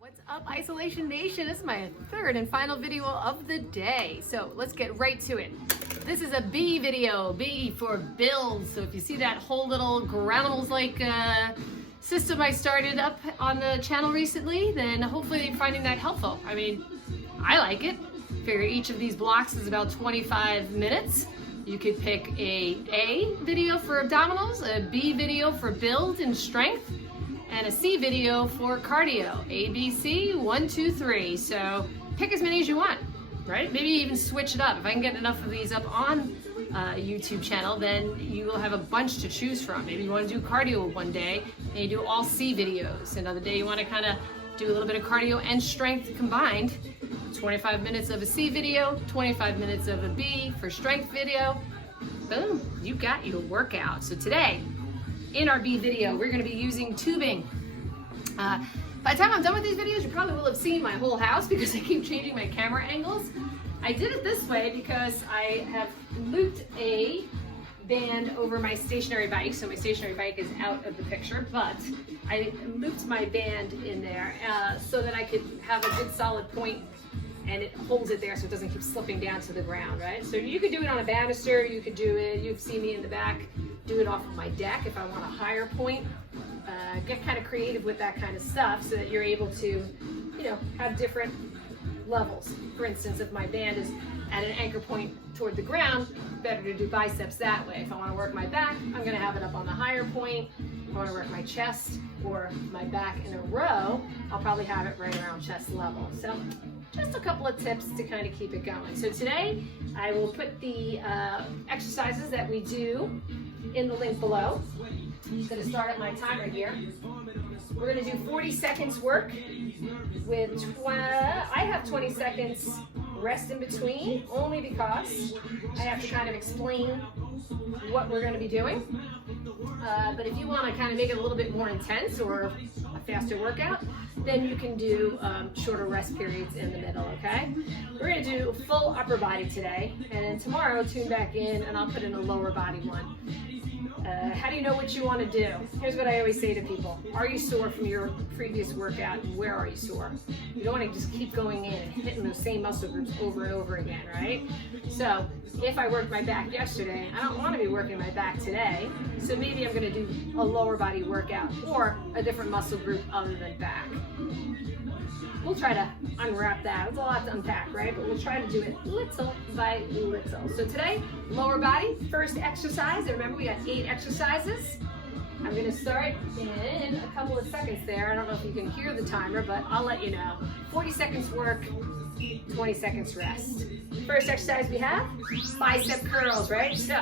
What's up, Isolation Nation? This is my third and final video of the day. So let's get right to it. This is a B video, B for build. So if you see that whole little Granimals-like system I started up on the channel recently, then hopefully you're finding that helpful. I mean, I like it. Figure each of these blocks is about 25 minutes. You could pick A video for abdominals, a B video for build and strength, and a C video for cardio. A, B, C, 1, 2, 3. So pick as many as you want, right? Maybe even switch it up. If I can get enough of these up on a YouTube channel, then you will have a bunch to choose from. Maybe you want to do cardio one day and you do all C videos. Another day you want to kind of do a little bit of cardio and strength combined. 25 minutes of a C video, 25 minutes of a B for strength video. Boom, you got your workout. So today, in our B video, we're going to be using tubing. By the time I'm done with these videos, you probably will have seen my whole house because I keep changing my camera angles. I did it this way because I have looped a band over my stationary bike, so my stationary bike is out of the picture, but I looped my band in there so that I could have a good solid point and it holds it there so it doesn't keep slipping down to the ground, right? So you could do it on a banister, you could do it, you've seen me in the back, do it off of my deck if I want a higher point. Get kind of creative with that kind of stuff so that you're able to, you know, have different levels. For instance, if my band is at an anchor point toward the ground, better to do biceps that way. If I want to work my back, I'm going to have it up on the higher point. If I want to work my chest or my back in a row, I'll probably have it right around chest level. So just a couple of tips to kind of keep it going. So today I will put the exercises that we do in the link below. I'm going to start up my timer here. We're going to do 40 seconds work with I have 20 seconds rest in between, only because I have to kind of explain what we're going to be doing. But if you want to kind of make it a little bit more intense or a faster workout, then you can do shorter rest periods in the middle, okay? We're going to do full upper body today, and then tomorrow tune back in and I'll put in a lower body one. How do you know what you want to do? Here's what I always say to people. Are you sore from your previous workout? Where are you sore? You don't want to just keep going in and hitting those same muscle groups over and over again, right? So if I worked my back yesterday, I don't want to be working my back today. So maybe I'm going to do a lower body workout or a different muscle group other than back. We'll try to unwrap that. It's a lot to unpack, right? But we'll try to do it little by little. So today, lower body, first exercise. And remember, we got 8 exercises. I'm going to start in a couple of seconds there. I don't know if you can hear the timer, but I'll let you know. 40 seconds work, 20 seconds rest. First exercise we have, bicep curls, right? So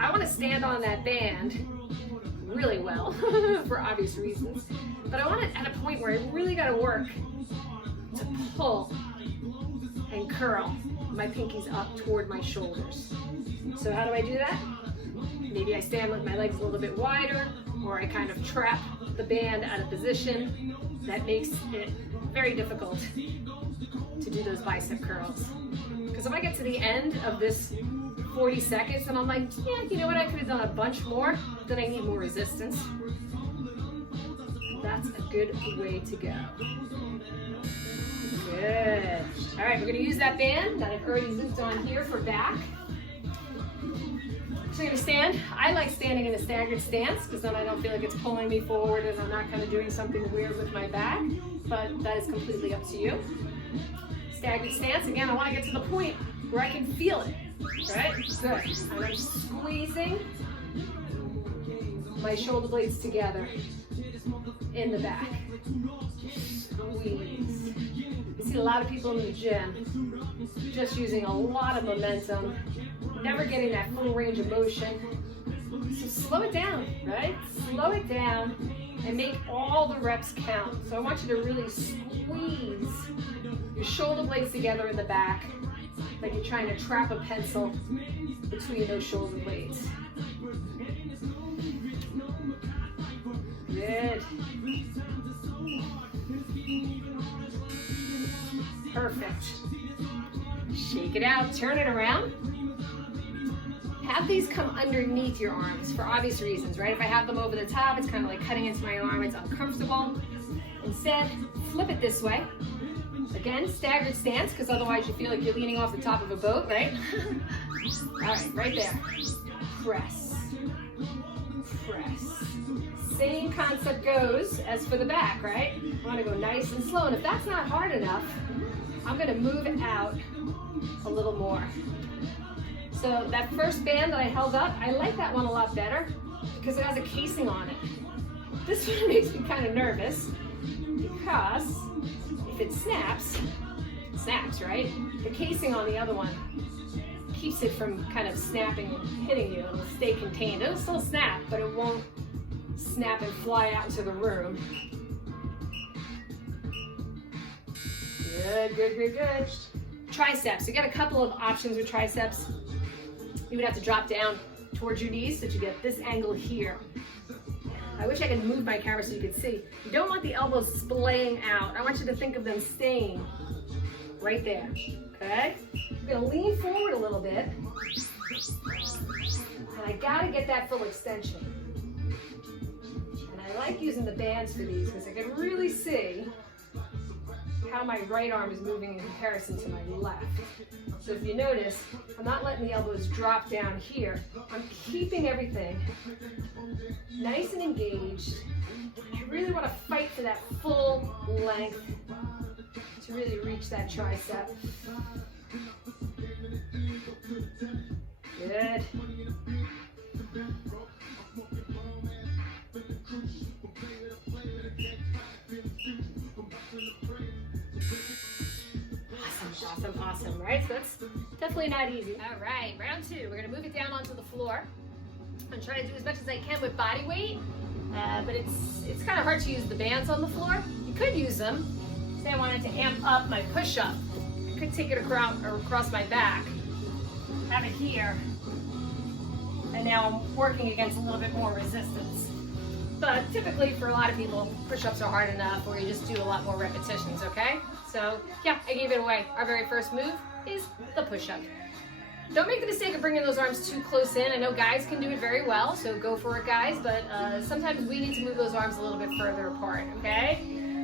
I want to stand on that band really well for obvious reasons. But I want it at a point where I really got to work to pull and curl my pinkies up toward my shoulders. So how do I do that? Maybe I stand with my legs a little bit wider, or I kind of trap the band out of position. That makes it very difficult to do those bicep curls. Because if I get to the end of this 40 seconds and I'm like, yeah, you know what, I could have done a bunch more, then I need more resistance. That's a good way to go. Good. All right, we're going to use that band that I've already looped on here for back. So I'm going to stand. I like standing in a staggered stance because then I don't feel like it's pulling me forward and I'm not kind of doing something weird with my back, but that is completely up to you. Staggered stance. Again, I want to get to the point where I can feel it, right? Good. And I'm squeezing my shoulder blades together in the back. Squeeze. You see a lot of people in the gym just using a lot of momentum, never getting that full range of motion. So slow it down, right? Slow it down and make all the reps count. So I want you to really squeeze your shoulder blades together in the back, like you're trying to trap a pencil between those shoulder blades. Good. Perfect. Shake it out, turn it around. Have these come underneath your arms for obvious reasons, right? If I have them over the top, it's kind of like cutting into my arm, it's uncomfortable. Instead, flip it this way. Again, staggered stance, because otherwise you feel like you're leaning off the top of a boat, right? All right, right there. Press. Press. Same concept goes as for the back, right? I want to go nice and slow, and if that's not hard enough, I'm going to move it out a little more. So that first band that I held up, I like that one a lot better because it has a casing on it. This one makes me kind of nervous because if it snaps, right? The casing on the other one keeps it from kind of snapping and hitting you. It'll stay contained. It'll still snap, but it won't snap and fly out into the room. Good, good, good, good. Triceps. You got a couple of options with triceps. You would have to drop down towards your knees so that you get this angle here. I wish I could move my camera so you could see. You don't want the elbows splaying out. I want you to think of them staying right there, okay? I'm gonna lean forward a little bit. And I gotta get that full extension. And I like using the bands for these because I can really see how my right arm is moving in comparison to my left. So if you notice, I'm not letting the elbows drop down here. I'm keeping everything nice and engaged. I really want to fight for that full length to really reach that tricep. Good. Awesome, awesome, right? So that's definitely not easy. All right, round two. We're gonna move it down onto the floor and try to do as much as I can with body weight, but it's kind of hard to use the bands on the floor. You could use them. Say I wanted to amp up my push-up. I could take it across my back, have it here, and now I'm working against a little bit more resistance. But typically for a lot of people, push-ups are hard enough, or you just do a lot more repetitions, okay? So yeah, I gave it away. Our very first move is the push-up. Don't make the mistake of bringing those arms too close in. I know guys can do it very well, so go for it, guys, but sometimes we need to move those arms a little bit further apart, okay?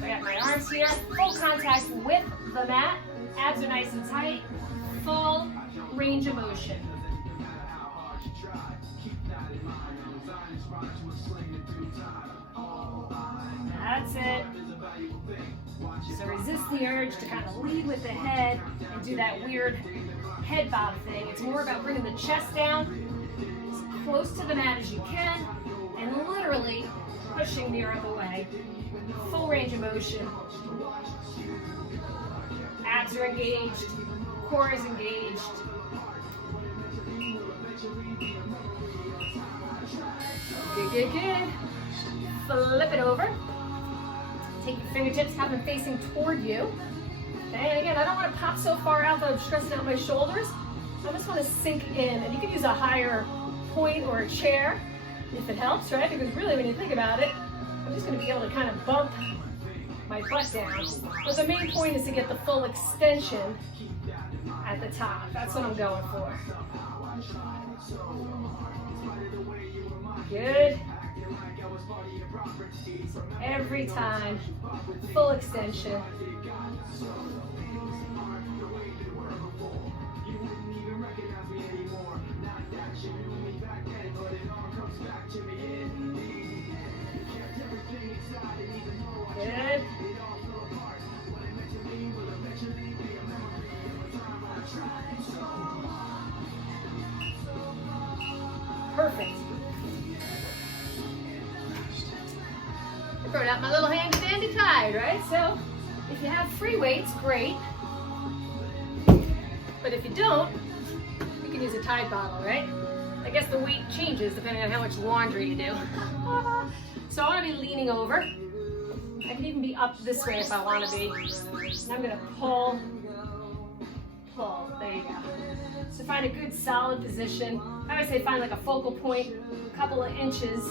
So I got my arms here, full contact with the mat, abs are nice and tight, full range of motion. That's it. So resist the urge to kind of lead with the head and do that weird head bob thing. It's more about bringing the chest down as close to the mat as you can and literally pushing the earth away. Full range of motion. Abs are engaged. Core is engaged. Good, good, good. Flip it over. Take your fingertips, have them facing toward you. Okay, and again, I don't want to pop so far out that I'm stressing out my shoulders. I just want to sink in, and you can use a higher point or a chair if it helps, right? Because really, when you think about it, I'm just going to be able to kind of bump my butt down. But the main point is to get the full extension at the top. That's what I'm going for. Good. Every time, full extension. Good. Perfect. I brought out my little handy dandy tide, right? So if you have free weights, great. But if you don't, you can use a Tide bottle, right? I guess the weight changes depending on how much laundry you do. So I want to be leaning over. I can even be up this way if I want to be. And I'm going to pull. There you go. So find a good solid position. I would say find like a focal point, a couple of inches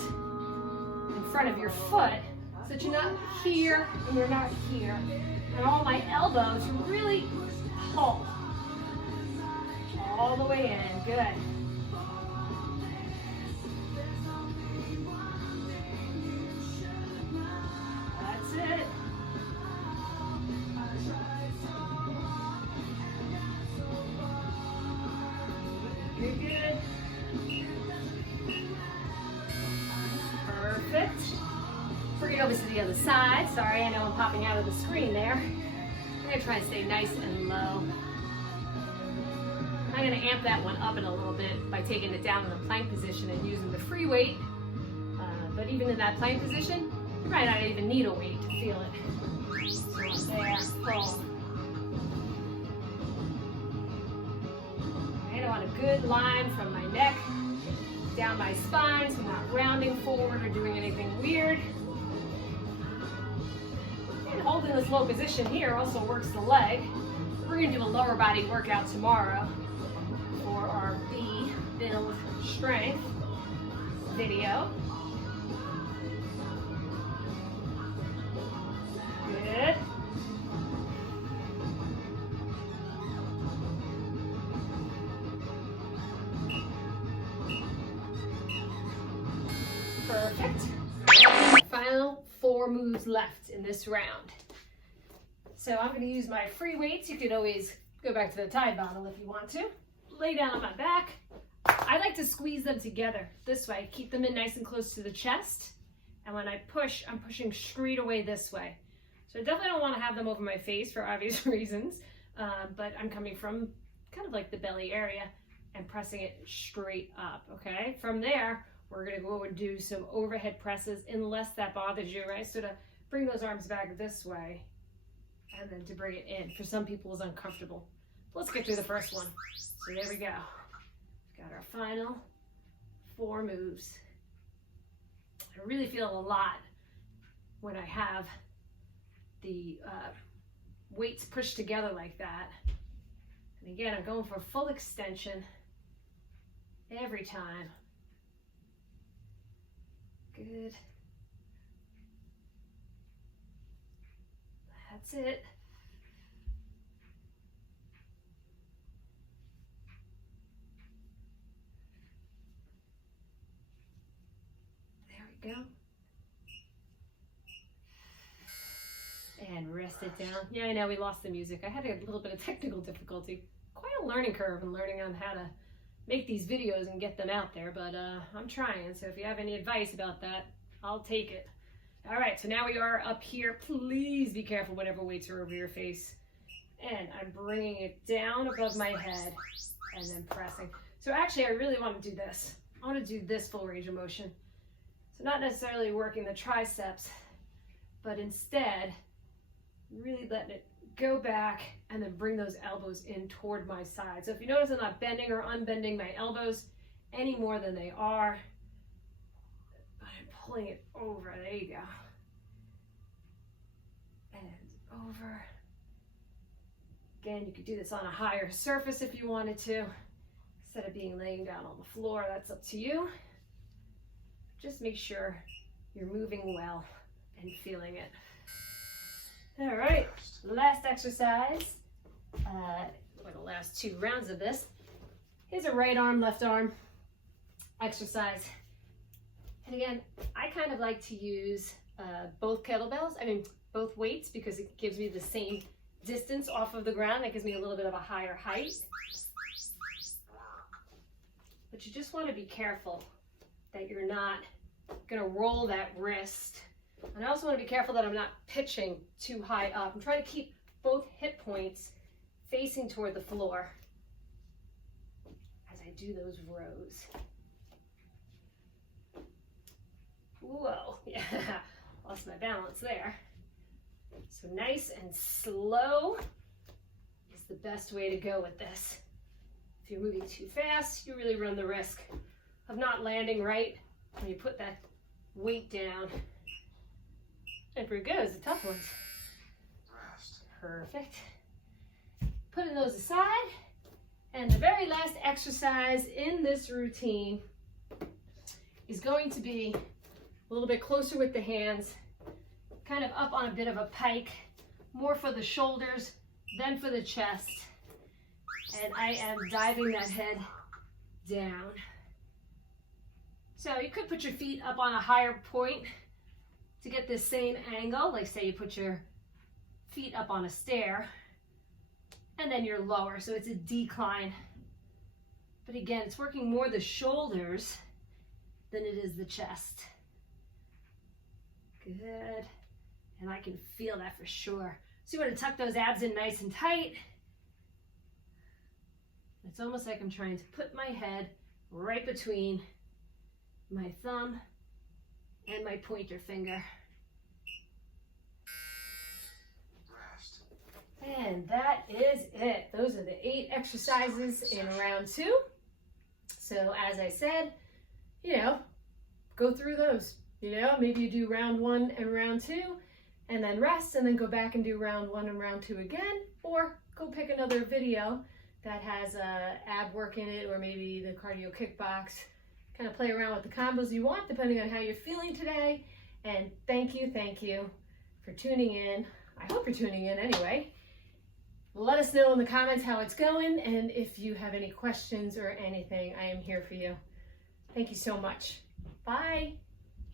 in front of your foot so that you're not here and you're not here. And all my elbows really pull all the way in. Good. That's it. Switching over to the other side. Sorry, I know I'm popping out of the screen there. I'm gonna try and stay nice and low. I'm gonna amp that one up in a little bit by taking it down in the plank position and using the free weight. But even in that plank position, you might not even need a weight to feel it. So there, pull. Right, I want a good line from my neck down my spine, so I'm not rounding forward or doing anything weird. And holding this low position here also works the leg. We're gonna do a lower body workout tomorrow for our B build strength video. Good. Perfect. Final 4 moves left in this round. So I'm going to use my free weights. You could always go back to the Tide bottle if you want to. Lay down on my back. I like to squeeze them together this way. Keep them in nice and close to the chest. And when I push, I'm pushing straight away this way. So I definitely don't want to have them over my face for obvious reasons. But I'm coming from kind of like the belly area and pressing it straight up, okay? From there, we're gonna go and do some overhead presses unless that bothers you, right? So to bring those arms back this way and then to bring it in. For some people it's uncomfortable. Let's get through the first one. So there we go. Got our final 4 moves. I really feel a lot when I have the weights pushed together like that. And again, I'm going for full extension every time. Good. That's it. There we go. And rest it down. Yeah, I know we lost the music. I had a little bit of technical difficulty. Quite a learning curve in learning on how to make these videos and get them out there, but I'm trying. So if you have any advice about that, I'll take it. All right, so now we are up here. Please be careful whatever weights are over your face. And I'm bringing it down above my head and then pressing. So actually, I really want to do this. I want to do this full range of motion. So not necessarily working the triceps, but instead really letting it go back and then bring those elbows in toward my side. So if you notice I'm not bending or unbending my elbows any more than they are, but I'm pulling it over. There you go. And over. Again, you could do this on a higher surface if you wanted to, instead of being laying down on the floor. That's up to you. Just make sure you're moving well and feeling it. All right, last exercise, for the last 2 rounds of this, is a right arm, left arm exercise. And again, I kind of like to use both both weights, because it gives me the same distance off of the ground. That gives me a little bit of a higher height. But you just want to be careful that you're not going to roll that wrist. And I also want to be careful that I'm not pitching too high up. I'm trying to keep both hip points facing toward the floor as I do those rows. Whoa, yeah, lost my balance there. So nice and slow is the best way to go with this. If you're moving too fast, you really run the risk of not landing right when you put that weight down. And pretty good, it's the tough ones. Perfect. Putting those aside, and the very last exercise in this routine is going to be a little bit closer with the hands, kind of up on a bit of a pike, more for the shoulders than for the chest. And I am diving that head down. So you could put your feet up on a higher point to get this same angle. Like say you put your feet up on a stair and then you're lower, so it's a decline. But again, it's working more the shoulders than it is the chest. Good. And I can feel that for sure. So you want to tuck those abs in nice and tight. It's almost like I'm trying to put my head right between my thumb and my pointer finger. And that is it. Those are the 8 exercises in round 2. So as I said, go through those. Maybe you do round 1 and round 2 and then rest and then go back and do round 1 and round 2 again, or go pick another video that has ab work in it, or maybe the cardio kickbox. Kind of play around with the combos you want depending on how you're feeling today. And thank you for tuning in. I hope you're tuning in anyway. Let us know in the comments how it's going, and if you have any questions or anything, I am here for you. Thank you so much. Bye.